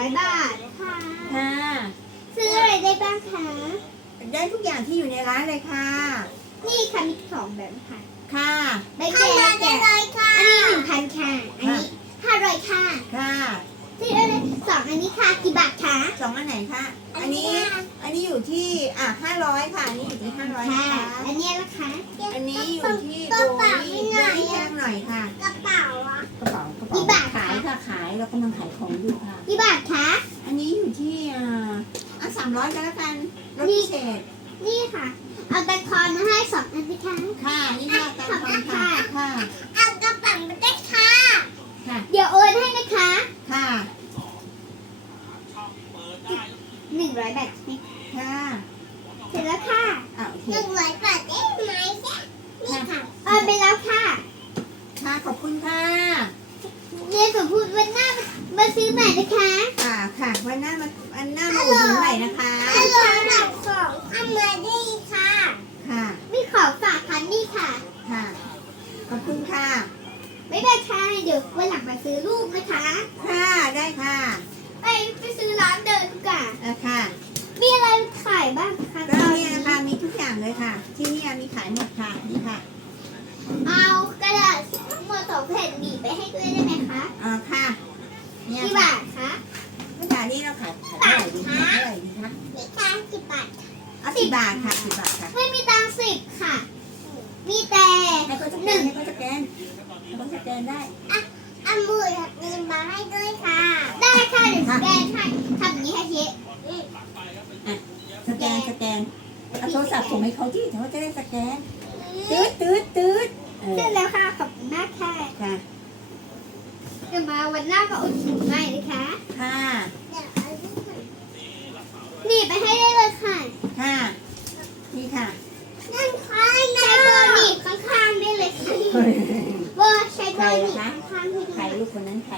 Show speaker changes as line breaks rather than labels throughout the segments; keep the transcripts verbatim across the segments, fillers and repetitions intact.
อยบาทค่ะ
ค่ะ
ซื้ออะไรได้บ้างคะ
ได้ทุกอย่างที่อยู่ในร้านเลยค่ะ
นี่ค่ะมีสองแบบค่ะ
ค่ะ
ใบแก่แก่อันนี้หนึ่งพันค่ะ อันนี้ห้าร้อยค่ะ
ค่ะ
ที่อะไรสองอันนี้ค่ะกี่บาทคะ
สองอันไหนคะอันนี้อันนี้อยู่ที่อ่ะห้าร้อยค่ะอันนี้อยู่ที่ห้าร้อย
ค่ะ
นะคะ
อันนี้ละคะ
อันนี้อยู่ที่โบลี่โบลี่แพงหน่อยค่ะ
กระเป๋าอะ
กระเป๋ากระเป๋า
กี่บาทคะ
ขายค่ะขายเรากำลังขายของอยู่ค่ะ
กี่บาทคะ
อันนี้อยู่ที่อ่าอ่ะสามร้อยก็แล้วกันลดพิเศษ
นี่ค่ะ เอาตะคอนมาให้สองอันนะคะ
ค่ะนี่ค่ะตามความค่ะค่ะ
เอากระเป๋ามาได้ค่ะ
ค่ะ
เดี๋ยวโอนให้นะคะ
ค่ะ
หนึ่งร้อยบาทใช่ไหม
ค่ะ
เสร็จแล้วค่ะ
อ่ะโอเค
หนึ่งร้อยบาทได้ไหมนี่ค่ะโอนไปแล้วค่ะ
ค่ะขอบคุณค่ะ
เรียนสมพูดวันหน้ามาซื้อใหม่นะคะ
อ่าค่ะวันหน้ามาวันหน้ามาอุดหนุนใหม่นะคะ
ฮัลโหลแบบของอันมาดีค่ะ
ค่ะ
มีของฝากค่ะนี่ค่ะ
ค่ะ ขอบคุณค่ะ
ไม่ได้ค่ะเดี๋ยววันหลังมาซื้อลูกนะคะ
ค่ะได้ค่ะ
ไปไปซื้อร้านเดินดีกว่า
อ่ะค่ะ
มีอะไรขายบ้างคะ
ก็เนี่ยนะคะมีทุกอย่างเลยค่ะ ที่เนี่ยมีขายหมดค่ะนี่ค่ะ
เอากระดาษทั้งหมดสองแผ่นบีบไปให้ด้วยได้ไหมคะ
อ่าค่ะเนี่ย
กี่
ค่ะ
บาทคะ
กระดาษนี้เราขายขายเท่าไหร่ดีคะเท่าไหร่ดีคะ
มีตังสิบบาท
เอาสิบบาทค่ะสิบบาทค่ะ
ไม่มีตังสิบค่ะ มีแต่
ให้เขาสแกนให้เขาสแกนให้เขาสแกนได้
อันมือมีมาให้ด้วยค่ะ ได้ค่ะเดี๋ยวสแกนให้ทำอย่างนี้ให้เชฟ
สแกนสแกนเอาโทรศัพท์ส่งให้เขาที่เขาจะได้สแกนตืดตืดตืดเอ
เสร็
อ
จแล้วค่ะขอบคุณมากค่ะ
ค่ะ
เดี๋ยวมาวันหน้าก็อุดหนุนใหม่นะคะ
ค่ะ
นี่ไปให้ได้เลยค่ะ
ค่ะนี่ค่ะ
นั่นค่ะใช้เบอร์หนีบข้างๆได้เลยค่ะเบอร์ใช้เบอร์หนีบข้างๆให้
ใคร
ด้วย
ลูกคนนั้นใคร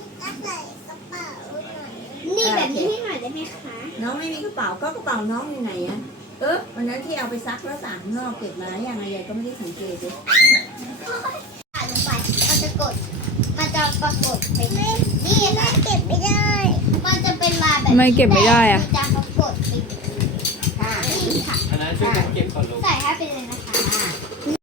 นี่แบบนี้ให้หน่อยได้ไหมคะ
น้องไม่มีกระเป๋าก็กระเป๋าน้องอยู่ไหนอะเออวันนั้นที่เอาไปซักแล้วสางข้างนอกเก็บมาแล้วยังไงยายก็ไม่ได้สังเกตเลย
อ่านลงไปมันจะกด มันจะปรากฏเป็นนี่ค่ะเก็บไม่ได้ มันจะเป็นลายแบบ
ทำไมเก็บไม่ได้อะ
มันจะปรากฏเป็น
ค่ะ
นี่ค่ะ
อันนั้นช่วยกันเก็บก่อนลูก
ใส่